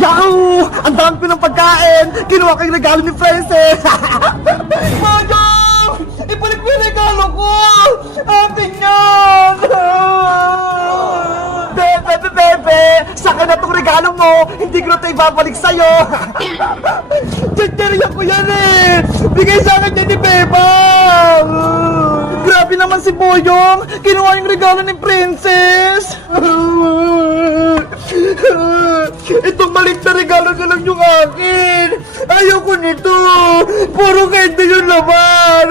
Yahoo! Ang dami ko ng pagkain! Kinuha ko yung regalo ni Princess! Boyong! Ibalik mo yung regalo ko! Akin yan! Bebe! Saka na itong regalo mo! Hindi ko na ito ibabalik sa'yo! Chichiriya ko yan eh! Bigay sa akin yan ni Bebang! Grabe naman si Boyong! Kinuha yung regalo ni Princess! Itong maliit na regalo na lang yung akin! Ayoko nito! Puro candy yung laman!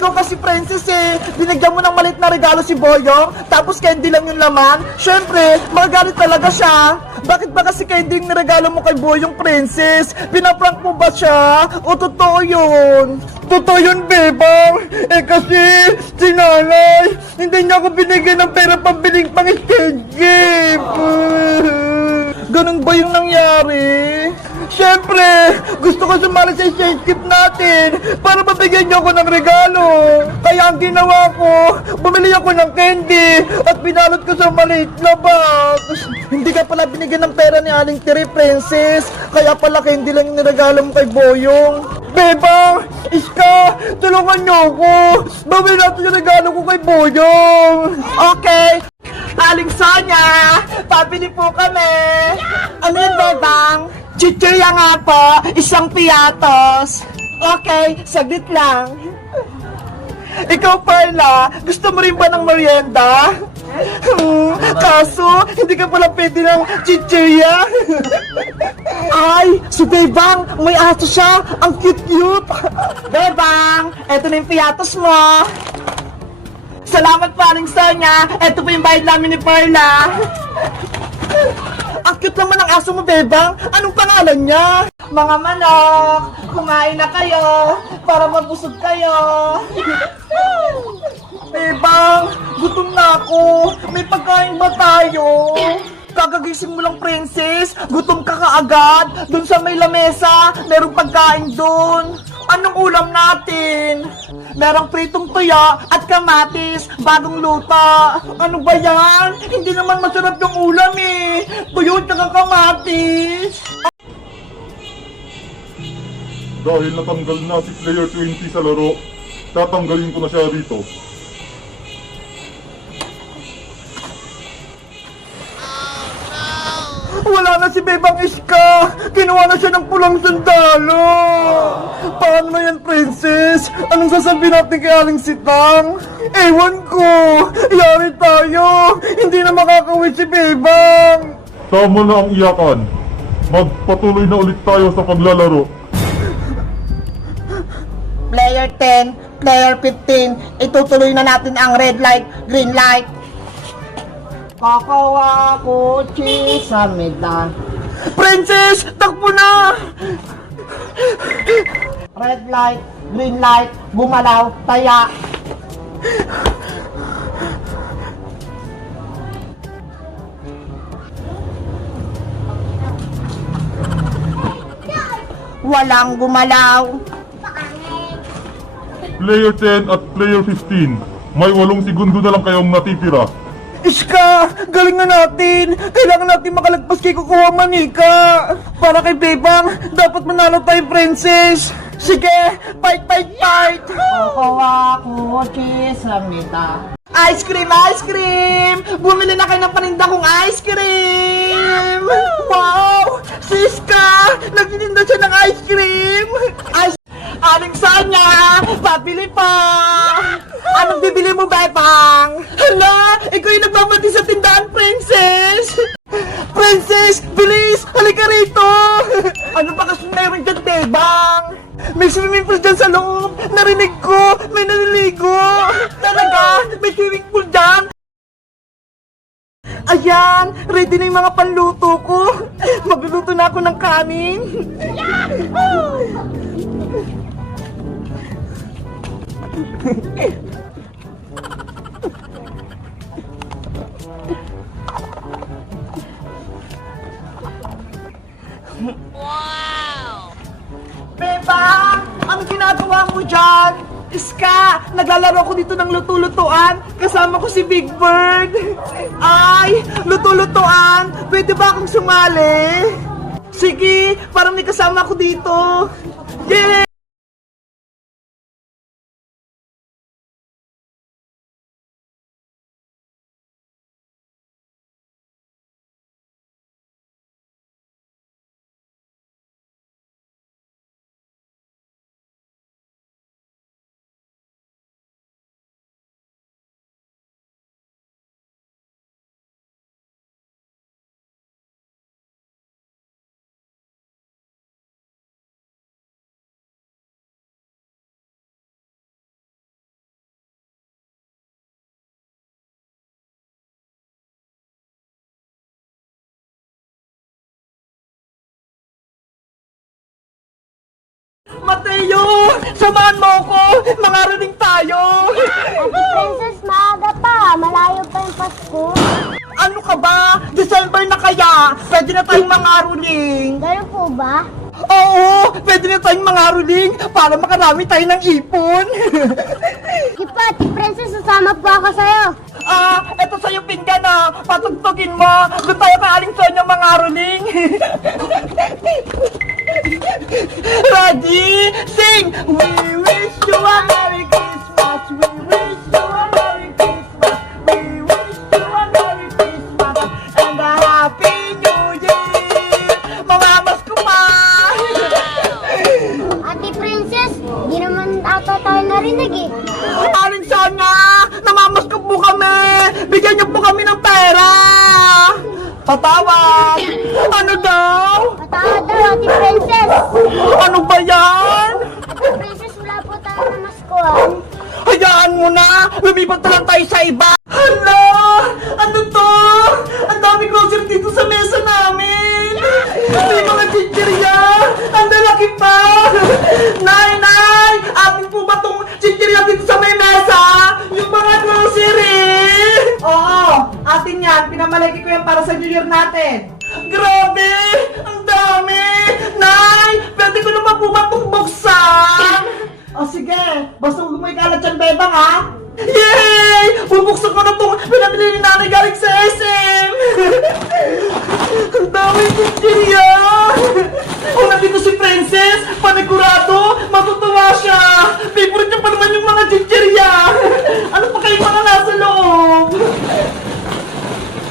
Ikaw kasi Princess eh! Binigyan mo ng maliit na regalo si Boyong, tapos candy lang yung laman? Syempre, magagalit talaga siya! Bakit ba kasi candy yung niregalo mo kay Boyong, Princess? Pinaprank mo ba siya? O totoo yun? Totoo yun, Bebang! Eh kasi, si nanay, hindi niya ako binigyan ng pera pambiling pang-skate game! Ganun ba yung nangyari? Siyempre, gusto ko sumali sa skate game natin para mabigyan niyo ako ng regalo. Kaya ang ginawa ko, bumili ako ng candy at binalot ko sa maliit na box. Hindi ka pala binigyan ng pera ni Aling Tiri, Princess. Kaya pala candy lang yung niregalo mo kay Boyong. Bebang! Iska! Tulungan niyo ako! Bawin natin yung regalo ko kay Boyong! Okay! Aling Sonia! Pabili po kami! Ano yun, Bebang? Chichirya nga po! Isang piatos! Okay, saglit lang. Ikaw, Perla, gusto mo rin ba ng merienda? Kaso, hindi ka pala pwede ng chichirya. Ay, si Bebang, may aso siya. Ang cute-cute. Bebang, eto na yung piatos mo. Salamat po, Aling Sonia. Eto po yung bayad namin ni Perla. Ang cute naman ang aso mo, Bebang. Anong pangalan niya? Mga manok, kumain na kayo para mabusog kayo. Bebang, gutom na ako. May pagkain ba tayo? Kagagising mo lang, Princess. Gutom ka kaagad. Doon sa may lamesa, merong pagkain doon. Anong ulam natin? Merong pritong tuya at kamatis, bagong luto. Ano ba yan? Hindi naman masarap yung ulam eh. Tuyo at kamatis. Dahil natanggal na si Player 20 sa laro, tatanggalin ko na siya dito. Wala na si Bebang Iska! Kinuha na siya ng pulang sundalo! Paano na yan, Princess? Anong sasabihin natin kay Aling Sitang? Ewan ko! Yari tayo! Hindi na makakawin si Bebang! Tama na ang iyakan. Magpatuloy na ulit tayo sa paglalaro. Player 10, Player 15, itutuloy na natin ang red light, green light. Kakawa ko sa medan. Princess! Takbo na! Red light, green light, gumalaw, taya. Walang gumalaw. Player 10 at Player 15, may 8 segundo na lang kayong natitira. Iska! Galing na natin! Kailangan natin makalagpas kay Kukuha Manika! Para kay Bebang, dapat manalo tayo, Princess! Sige! Fight, fight, fight! Kakawa ko sa medan. Ice cream! Ice cream! Bumili na kayo ng paninda kong ice cream! Wow! Si Iska! Nagtitinda siya ng ice cream! Aling Sonia! Pabili pa! Anong bibili mo, Bebang? Hala! Ikaw yung nagbabati sa tindahan, Princess! Princess! Bilis! Halika rito! Ano ba kasi meron dyan, Bebang? May swimming pool dyan sa loob! Narinig ko! May naliligo! Talaga? May swimming pool dyan? Ayan! Ready na yung mga panluto ko! Magluluto na ako ng kanin! Wow! Bebang! Ano ginagawa mo dyan? Iska, naglalaro ko dito ng luto-lutuan. Kasama ko si Big Bird. Ay, luto-lutuan. Pwede ba akong sumali? Sige, parang may kasama ko dito. Yay! Mateo! Samahan mo ako! Mangaraling tayo! Ate Princess, maaga pa. Malayo pa yung Pasko. Ano ka ba? December na kaya? Pwede na tayong mangaruling! Ganun po ba? Oo! Pwede na tayong mangaruling para makarami tayo ng ipon! Sige pa, Ate Princess, sasama po ako sa'yo. Eto sa'yo pinggan patugtugin mo! Doon tayo kay Aling Sonia mangaruling! Ready? Sing! We wish you a Merry Christmas! We wish you a Merry Christmas! We wish you a Merry Christmas! And a Happy New Year! Mamamas ko pa! Ate Princess, di naman ata tayo narinig eh. Aling Sonia! Namamas ko po kami! Bigyan niyo po kami ng pera! Patawad! Ano daw? Patawad daw, Ate Princess. Ano ba yan? Ate Princess, wala po tayo na maskuhan. Hayaan mo na! Lumipat na lang tayo sa iba! Hala! Ano to? Ang dami grocery dito sa mesa namin! May mga chichirya! Ang lalaki pa! Nay! Nay! Amin po ba tong chichirya dito sa may mesa? Yung mga grocery! Oo! Atin yan! Pinamalaki ko yan para sa New Year natin! Grabe! Ang dami! Nay! Pwede ko naman po ba itong buksan? O sige, basta huwag mo ikalat yan, bebang ha? Yay! Bubuksan ko na itong pinamili ni nanay galing sa SM! Ang dami chichirya! O nandito si Princess, panigurado, matutuwa siya! Favorite niya pa naman yung mga chichirya! Ano pa kayong mga nasa loob?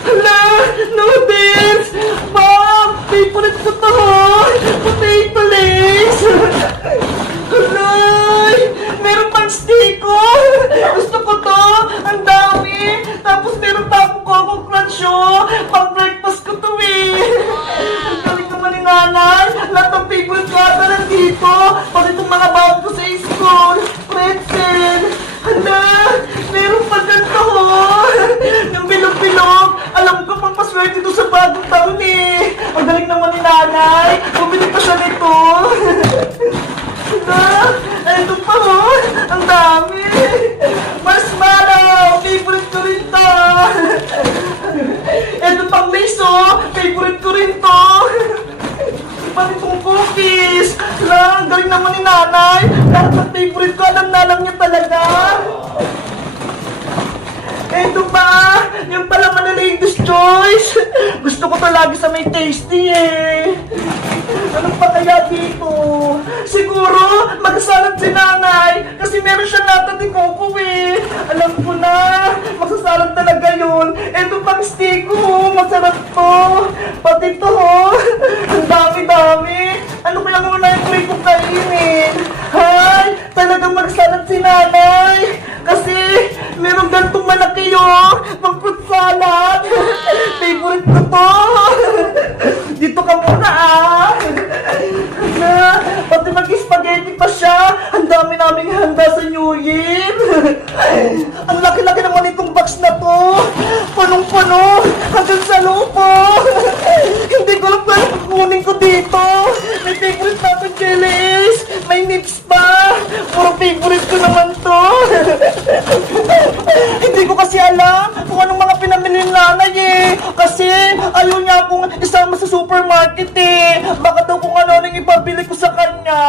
Hala! Noodles! Mom! Favorite ko to! Potato lace! Halay! Meron pang stiko! Gusto ko to! Ang dami! Tapos meron pa akong Coco Crunch pang breakfast ko to eh! Ang galing naman ni nanay! Lahat ng favorite ko ata nandito! Pati itong mga bawang ko sa school! Pretzel! Hala! Meron pa ganito yung bilog-bilog! Alam ko pang paswerte to sa bagong taon eh! Ang galing naman ni nanay! Bumili pa siya nito! Ay, ito pa ang dami! Marshmallow! Favorite ko rin to! Ito pang lace favorite ko rin to! Pati itong cookies! Ang galing naman ni nanay! Lahat ng favorite ko, alam na lang niya talaga! Ito ba? Yung pala man na Lady's Choice! Gusto ko to lagi sa may tasty eh! Ano pa kaya dito? Siguro, magsasalad si nanay kasi meron siya nata ni Coco eh! Alam ko na! Magsasalad talaga yun! Ito pang steak masarap to! Pati to ang dami-dami! Ano kaya muna yung play ko kainin? Hay! Talagang magsasalad si nanay! Kasi meron gantong malaki pang fruit salad! Favorite ko to! Dito ka muna pati mag-spaghetti pa siya! Ang dami naming handa sa New Year! Ang laki-laki naman itong box na to! Punong-puno! Hanggang sa lupo! Hindi ko alam kung kukunin ko dito! May favorite natin jellies! May nips pa! Puro favorite ko naman to! Hindi ko kasi alam kung anong mga pinamili ni nanay eh! Kasi ayaw niya akong isama sa supermarket eh! Baka daw kung ano nang ipabili ko sa kanya!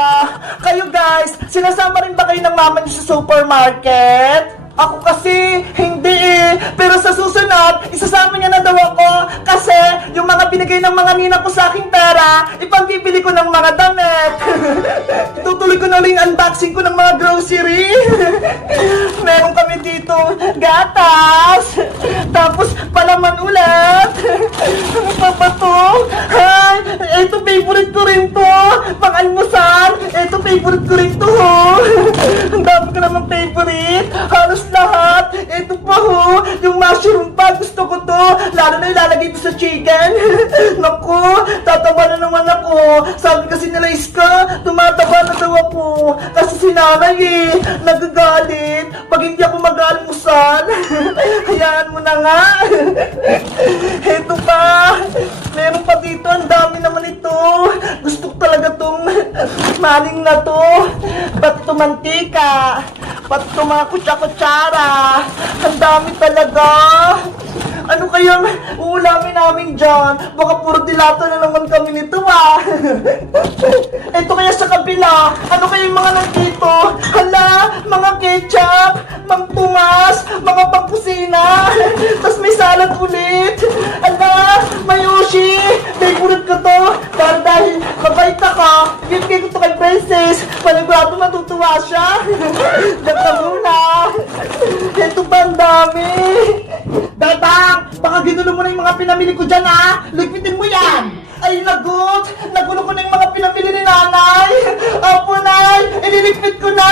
Kayo guys! guys, sinasama rin ba kayo ng mama niyo sa supermarket? Ako kasi, hindi eh. Pero sa susunod, isasama niya na daw ako. Kasi, yung mga binigay ng mga nina ko sa aking pera, ipagbibili ko ng mga damit. Itutuloy ko na rin yung unboxing ko ng mga grocery. Meron kami dito, gatas. Tapos, palaman ulit. Ano pa ba to? Ay, ito favorite ko rin to. Pang-almusal, ito favorite ko rin to. Ang dami ko naman favorite. Halos lahat. Ito pa ho. Yung mushroom pa. Gusto ko to. Lalo na ilalagay ko sa chicken. Naku, tataba na naman ako. Sabi kasi nila Iska, tumataba na daw ako. Kasi si nanay eh, nagagalit pag hindi ako mag-almusal. Hayaan mo na nga. Ito pa. Meron pa dito. Ang dami naman ito. Gusto ko talaga tong maling na to. Ba't ito mantika? Ba't ito mga kutsa-kutsara? Ang dami talaga. Ano kayang uulamin namin dyan? Baka puro dilata na naman kami nito ah. Ito kaya sa kabila. Ano kaya yung mga nandito? Hala, mga ketchup, mang tumas, mga pangkusina. Tapos may salad ulit. Hala, mayoshi. Favorite ko to. Dahil mabait ka. Bibigay ko to kay Princess. Panigurado matutuwa siya. Diyan ka muna. Ito ba ang dami? Bebang, baka ginulo mo na yung mga pinamili ko dyan ha. Ligpitin mo yan. Ay nagut, nagulo ko na yung mga pinamili ni nanay. Apo nay, ililigpit ko na.